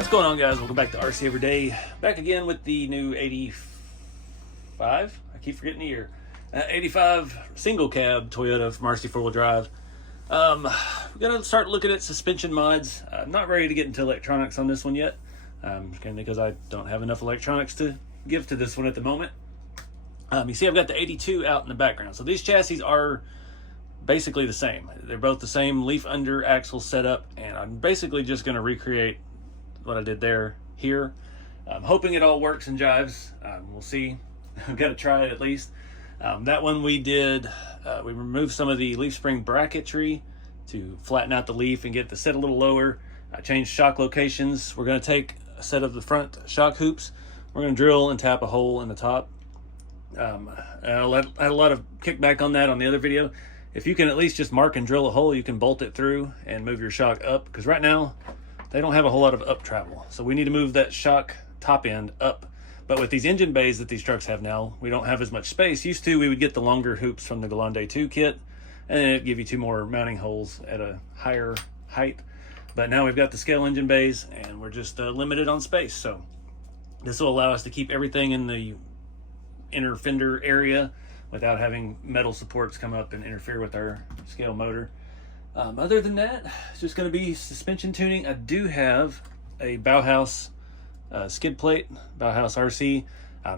What's going on, guys? Welcome back to RC4wd. Back again with the new 85. I keep forgetting the year. 85 single cab Toyota from RC4 drive. We're gonna start looking at suspension mods. I'm not ready to get into electronics on this one yet, because I don't have enough electronics to give to this one at the moment. You see, I've got the 82 out in the background. So these chassis are basically the same. They're both the same leaf under axle setup, and I'm basically just going to recreate what I did there here. I'm hoping it all works and jives. We'll see. I've got to try it at least. That one we did, we removed some of the leaf spring bracketry to flatten out the leaf and get the set a little lower. I changed shock locations. We're going to take a set of the front shock hoops. We're going to drill and tap a hole in the top. I had a lot of kickback on that on the other video. If you can at least just mark and drill a hole, you can bolt it through and move your shock up, because right now they don't have a whole lot of up travel. So we need to move that shock top end up. But with these engine bays that these trucks have now, we don't have as much space. Used to, we would get the longer hoops from the Grande 2 kit, and it'd give you 2 more mounting holes at a higher height. But now we've got the scale engine bays, and we're just limited on space. So this will allow us to keep everything in the inner fender area without having metal supports come up and interfere with our scale motor. Other than that, it's just going to be suspension tuning. I do have a Bauhaus skid plate, Bauhaus RC.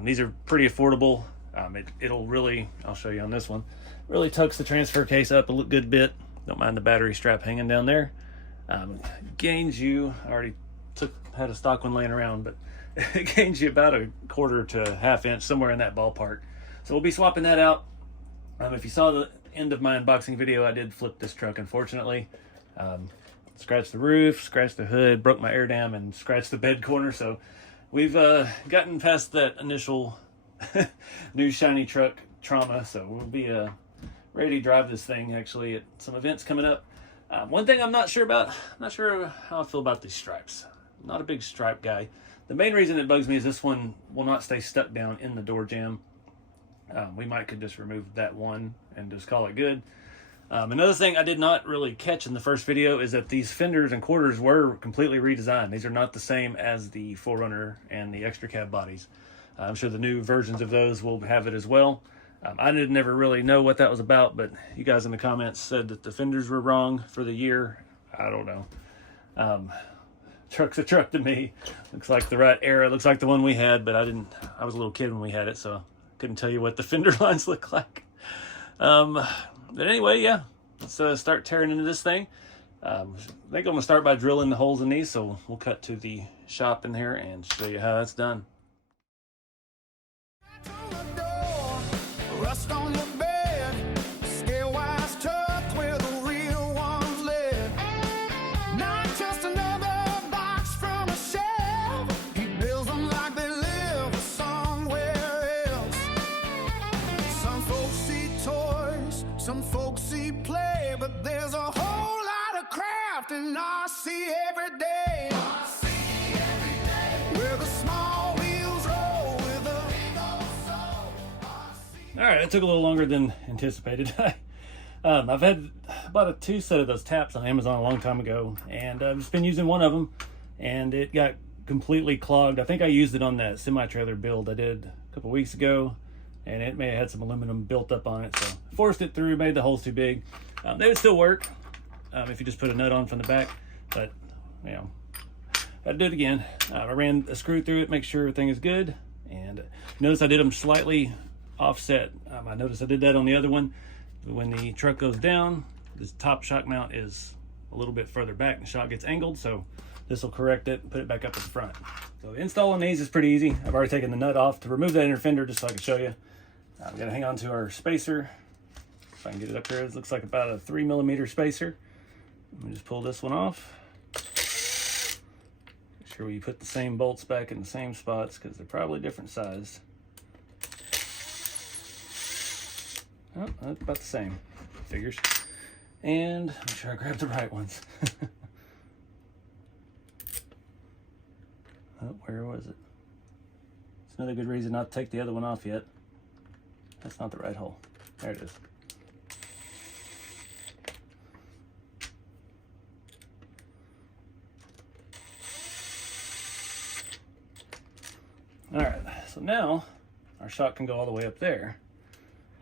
These are pretty affordable. It'll really, I'll show you on this one, really tucks the transfer case up a good bit. Don't mind the battery strap hanging down there. Gains you, I already had a stock one laying around, but it gains you about a 1/4 to 1/2 inch, somewhere in that ballpark. So we'll be swapping that out. If you saw the end of my unboxing video, I did flip this truck, unfortunately. Scratched the roof, scratched the hood, broke my air dam, and scratched the bed corner. So we've gotten past that initial new shiny truck trauma. So we'll be ready to drive this thing actually at some events coming up. One thing I'm not sure about, I'm not sure how I feel about these stripes. I'm not a big stripe guy. The main reason it bugs me is this one will not stay stuck down in the door jamb. We could just remove that one and just call it good. Another thing I did not really catch in the first video is that these fenders and quarters were completely redesigned. These are not the same as the 4Runner and the extra cab bodies. I'm sure the new versions of those will have it as well. I didn't never really know what that was about, but you guys in the comments said that the fenders were wrong for the year. I don't know. Truck's a truck to me. Looks like the right era. Looks like the one we had, but I was a little kid when we had it, so couldn't tell you what the fender lines look like. But anyway, yeah, let's start tearing into this thing. I think I'm gonna start by drilling the holes in these, so we'll cut to the shop in here and show you how that's done. Rust on your bed, scale-wise tucked where the real ones live. Not just another box from a shelf. He builds them like they live somewhere else. Some folks see toys, some folks see play, but there's a whole lot of craft in RC every day. RC every day. Where the small wheels roll with a big old soul. All right, it took a little longer than anticipated. I've bought 2 set of those taps on Amazon a long time ago, and I've just been using one of them, and it got completely clogged. I think I used it on that semi-trailer build I did a couple weeks ago, and it may have had some aluminum built up on it, so forced it through, made the holes too big. They would still work if you just put a nut on from the back, but you know, I'd do it again. I ran a screw through it, make sure everything is good, and notice I did them slightly offset. I noticed I did that on the other one. When the truck goes down, this top shock mount is a little bit further back, the shock gets angled, so this will correct it and put it back up at the front. So the install on these is pretty easy. I've already taken the nut off to remove that inner fender just so I can show you. I'm gonna hang on to our spacer. If I can get it up here, it looks like about a 3mm spacer. Let me just pull this one off. Make sure we put the same bolts back in the same spots because they're probably different sized. Oh, that's about the same, figures. And make sure I grab the right ones. Oh, where was it? It's another good reason not to take the other one off yet. That's not the right hole. There it is. All right, so now our shock can go all the way up there.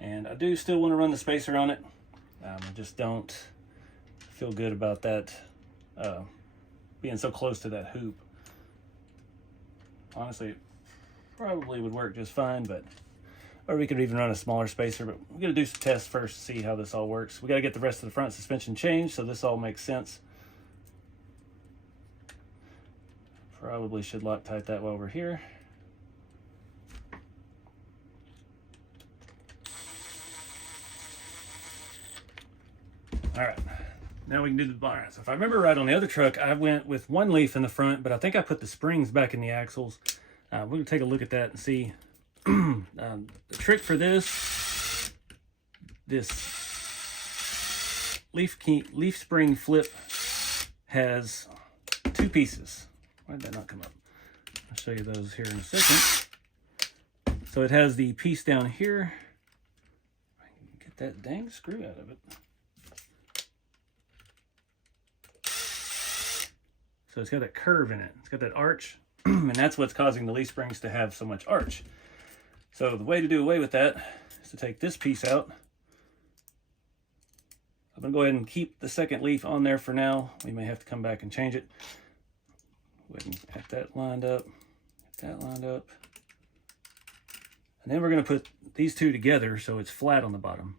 And I do still want to run the spacer on it. I just don't feel good about that being so close to that hoop. Honestly, it probably would work just fine, but or we could even run a smaller spacer, but we're gonna do some tests first to see how this all works. We gotta get the rest of the front suspension changed so this all makes sense. Probably should Loctite that while we're here. All right, now we can do the bar. So if I remember right, on the other truck, I went with one leaf in the front, but I think I put the springs back in the axles. We're gonna take a look at that and see. The trick for this leaf spring flip has two pieces. Why did that not come up? I'll show you those here in a second. So it has the piece down here. I can get that dang screw out of it. So it's got that curve in it. It's got that arch, and that's what's causing the leaf springs to have so much arch. So the way to do away with that is to take this piece out. I'm gonna go ahead and keep the second leaf on there for now. We may have to come back and change it. Go ahead and get that lined up, get that lined up. And then we're gonna put these two together so it's flat on the bottom.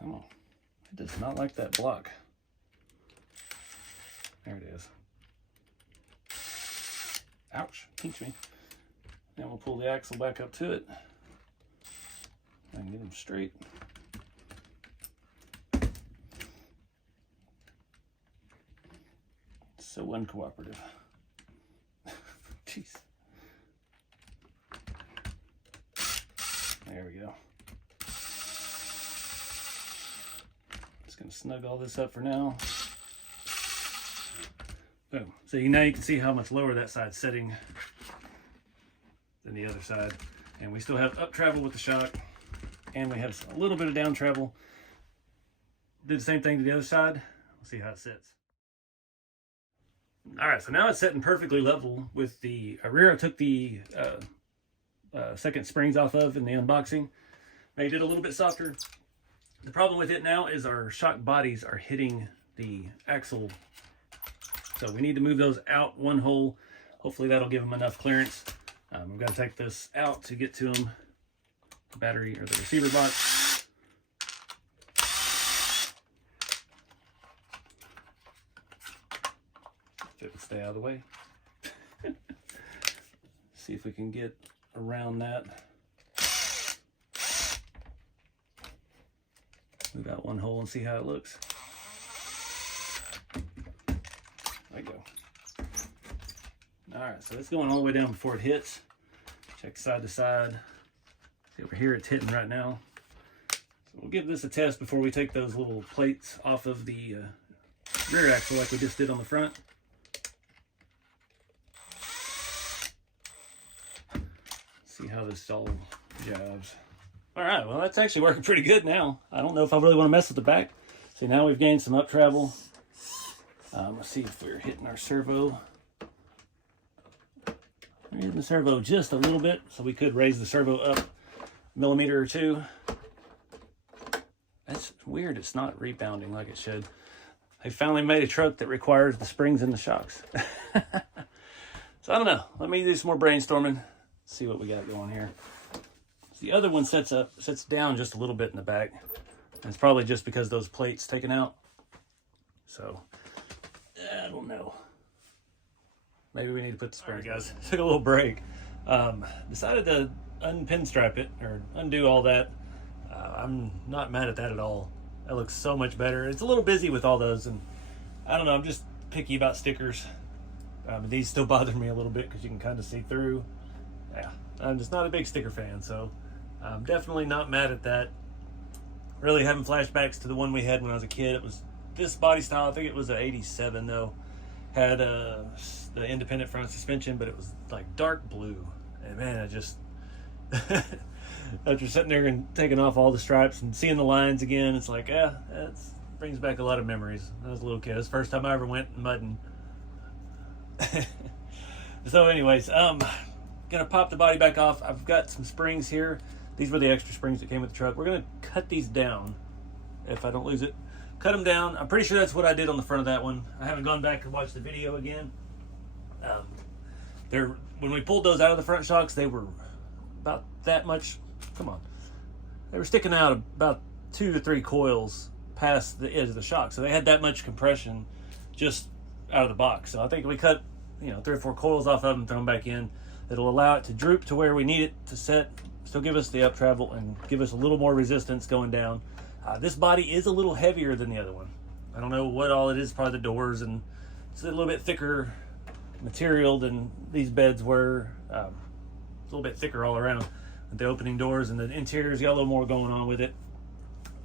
Come on. It does not like that block. There it is. Ouch, pinched me. Now we'll pull the axle back up to it. I can get them straight. It's so uncooperative. Jeez. There we go. Just gonna snug all this up for now. Boom. So now you can see how much lower that side's setting than the other side. And we still have up travel with the shock, and we have a little bit of down travel. Did the same thing to the other side. We'll see how it sits. All right, so now it's sitting perfectly level with the rear. I took the second springs off of in the unboxing, made it a little bit softer. The problem with it now is our shock bodies are hitting the axle. So we need to move those out one hole. Hopefully that'll give them enough clearance. We've got to take this out to get to them. The battery or the receiver box. If it would stay out of the way. See if we can get around that. Move out one hole and see how it looks. There you go. All right, so it's going all the way down before it hits. Check side to side. See over here, it's hitting right now. So we'll give this a test before we take those little plates off of the rear axle like we just did on the front. See how this all jives. All right, well, that's actually working pretty good now. I don't know if I really want to mess with the back. See, now we've gained some up travel. Let's see if we're hitting our servo. We're hitting the servo just a little bit, so we could raise the servo up a millimeter or two. That's weird, it's not rebounding like it should. I finally made a truck that requires the springs and the shocks. So I don't know, let me do some more brainstorming, see what we got going here. The other one sets down just a little bit in the back. And it's probably just because those plates taken out. So, I don't know. Maybe we need to put the springs. All right, guys, took a little break. Decided to unpinstripe it, or undo all that. I'm not mad at that at all. That looks so much better. It's a little busy with all those, and I don't know, I'm just picky about stickers. These still bother me a little bit because you can kind of see through. Yeah, I'm just not a big sticker fan, so I'm definitely not mad at that. Really having flashbacks to the one we had when I was a kid. It was this body style. I think it was an 87 though. Had the independent front suspension, but it was like dark blue. And man, After sitting there and taking off all the stripes and seeing the lines again, it's like, yeah, that brings back a lot of memories. I was a little kid. It's the first time I ever went mudding. So anyways, gonna pop the body back off. I've got some springs here. These were the extra springs that came with the truck. We're gonna cut these down if I don't lose it. Cut them down. I'm pretty sure that's what I did on the front of that one. I haven't gone back and watched the video again. When we pulled those out of the front shocks, they were about that much. Come on, they were sticking out about 2 to 3 coils past the edge of the shock, so they had that much compression just out of the box. So I think we cut, 3 or 4 coils off of them, throw them back in. It'll allow it to droop to where we need it to set, still give us the up travel and give us a little more resistance going down. This body is a little heavier than the other one. I don't know what all it is, probably the doors, and it's a little bit thicker material than these beds were. It's a little bit thicker all around. The opening doors and the interior's got a little more going on with it.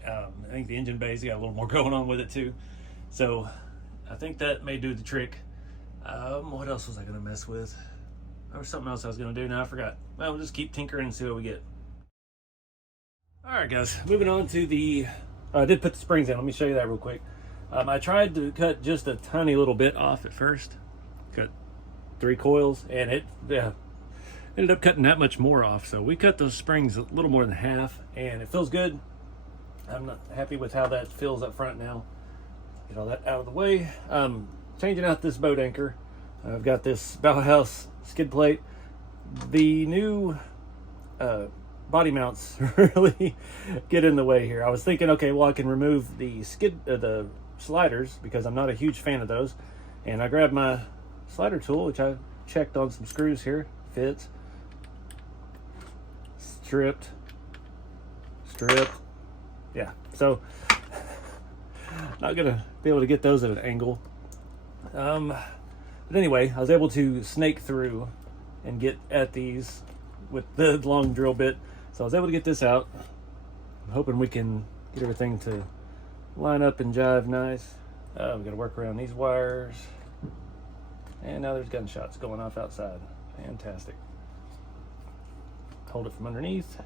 I think the engine bay's got a little more going on with it too. So I think that may do the trick. What else was I going to mess with? There was something else I was going to do. Now I forgot. Well, we'll just keep tinkering and see what we get. All right, guys. Moving on to the... I did put the springs in. Let me show you that real quick. I tried to cut just a tiny little bit off at first. Cut 3 coils, and it ended up cutting that much more off. So we cut those springs a little more than half, and it feels good. I'm not happy with how that feels up front now. Get all that out of the way. Changing out this boat anchor. I've got this Bauhaus skid plate. The new body mounts really get in the way here. I was thinking, okay, well, I can remove the the sliders because I'm not a huge fan of those. And I grabbed my slider tool, which I checked on some screws here. Fits. Stripped. Yeah, so not gonna be able to get those at an angle. But anyway, I was able to snake through and get at these with the long drill bit. So I was able to get this out. I'm hoping we can get everything to line up and jive nice. We've got to work around these wires. And now there's gunshots going off outside. Fantastic. Hold it from underneath.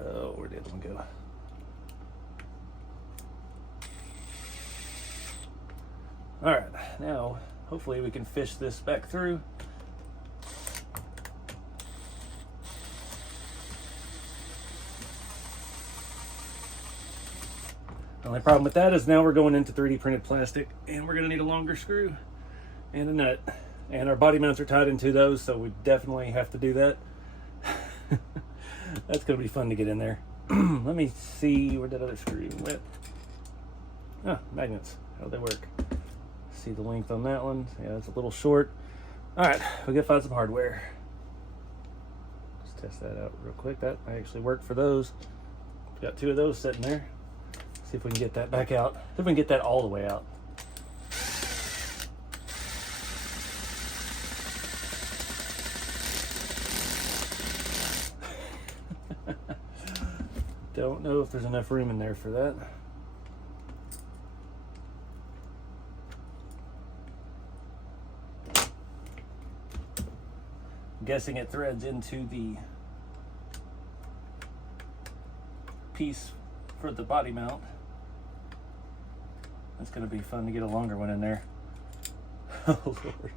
Oh, where did one go? All right, now hopefully we can fish this back through. The only problem with that is now we're going into 3D printed plastic, and we're going to need a longer screw and a nut. And our body mounts are tied into those, so we definitely have to do that. That's going to be fun to get in there. Let me see where that other screw went. Ah, magnets. How do they work? See the length on that one. Yeah, it's a little short. All right, we'll go find some hardware. Let's test that out real quick. That might actually work for those. We've got 2 of those sitting there. See if we can get that back out. See if we can get that all the way out. Don't know if there's enough room in there for that. I'm guessing it threads into the piece for the body mount. That's going to be fun to get a longer one in there. Oh Lord.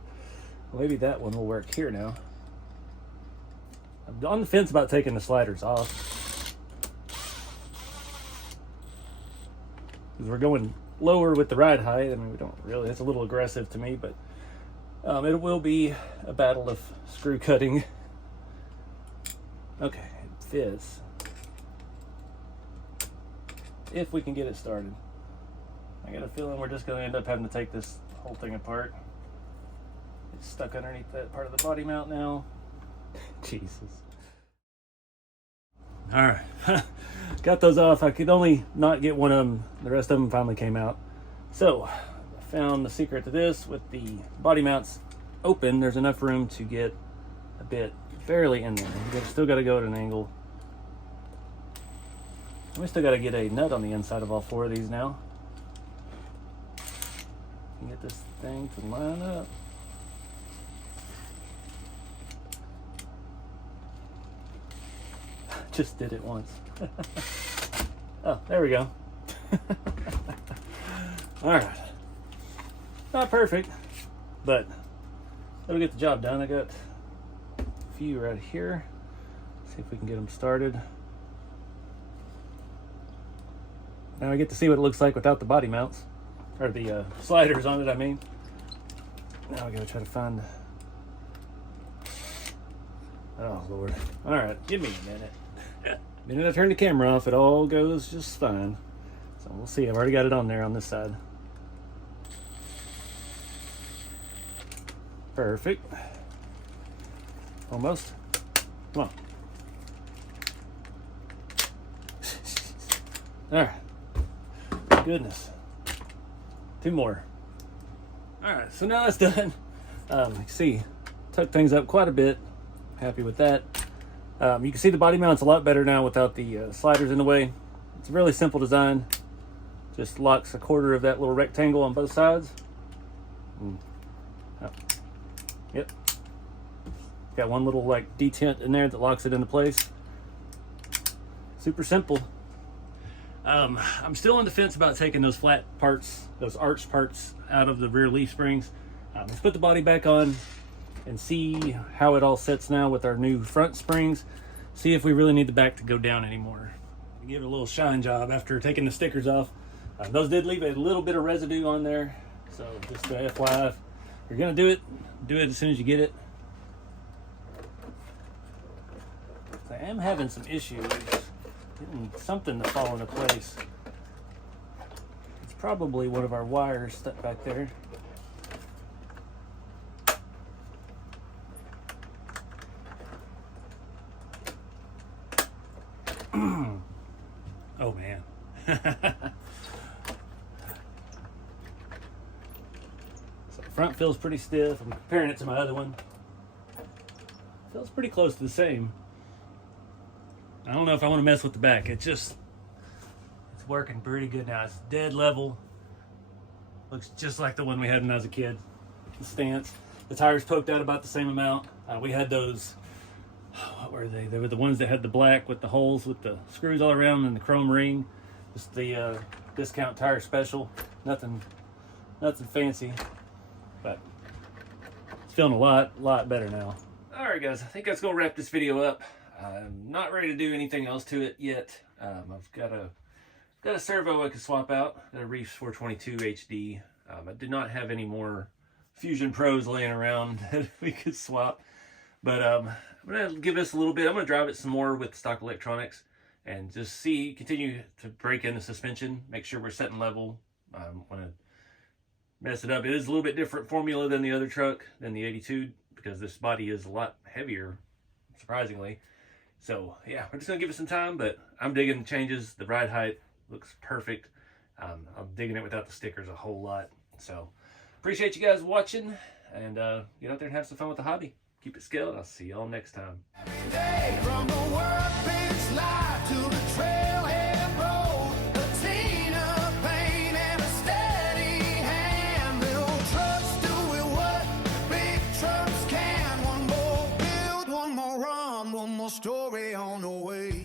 Maybe that one will work here now. I'm on the fence about taking the sliders off. Because we're going lower with the ride height. I mean, we don't really, it's a little aggressive to me, but it will be a battle of screw cutting. Okay, it fits. If we can get it started. I got a feeling we're just going to end up having to take this whole thing apart. It's stuck underneath that part of the body mount now. Jesus. All right. Got those off. I could only not get one of them. The rest of them finally came out. So I found the secret to this. With the body mounts open, there's enough room to get a bit barely in there. You've still got to go at an angle. And we still got to get a nut on the inside of all 4 of these now. Get this thing to line up. Just did it once. Oh, there we go. All right. Not perfect, but that'll get the job done. I got a few right here. See if we can get them started. Now I get to see what it looks like without the body mounts, or the sliders on it, I mean. Now I gotta try to find... Oh, Lord. All right, give me a minute. The minute I turn the camera off, it all goes just fine. So we'll see. I've already got it on there on this side. Perfect. Almost. Come on. All right. Goodness. Two more. All right, so now it's done. You can see, tuck things up quite a bit. Happy with that. You can see the body mount's a lot better now without the sliders in the way. It's a really simple design. Just locks a quarter of that little rectangle on both sides. Oh. Yep. Got one little like detent in there that locks it into place. Super simple. I'm still on the fence about taking those flat parts, those arch parts out of the rear leaf springs. Let's put the body back on and see how it all sits now with our new front springs. See if we really need the back to go down anymore. Give it a little shine job after taking the stickers off. Those did leave a little bit of residue on there. So just FYI, if you're gonna do it as soon as you get it. I am having some issues getting something to fall into place. It's probably one of our wires stuck back there. Oh man. So the front feels pretty stiff. I'm comparing it to my other one. Feels pretty close to the same. I don't know if I want to mess with the back. It's working pretty good now. It's dead level. Looks just like the one we had when I was a kid. The stance. The tires poked out about the same amount. We had those, what were they? They were the ones that had the black with the holes with the screws all around and the chrome ring. Just the discount tire special. Nothing fancy, but it's feeling a lot better now. All right, guys. I think that's gonna wrap this video up. I'm not ready to do anything else to it yet. I've got a servo I can swap out. Got a RC4wd HD. I did not have any more Fusion Pros laying around that we could swap. But I'm going to give this a little bit. I'm going to drive it some more with stock electronics and just continue to break in the suspension. Make sure we're setting level. I want to mess it up. It is a little bit different formula than the other truck, than the 82, because this body is a lot heavier, surprisingly. So yeah, we're just gonna give it some time, but I'm digging the changes. The ride height looks perfect. I'm digging it without the stickers a whole lot. So appreciate you guys watching, and get out there and have some fun with the hobby. Keep it scaled. I'll see y'all next time. Every day, from the workbench live to the trailhead road, a teen of pain and a steady hand. Little trucks doing what big trucks can. One more build, one more run, one more story on the way.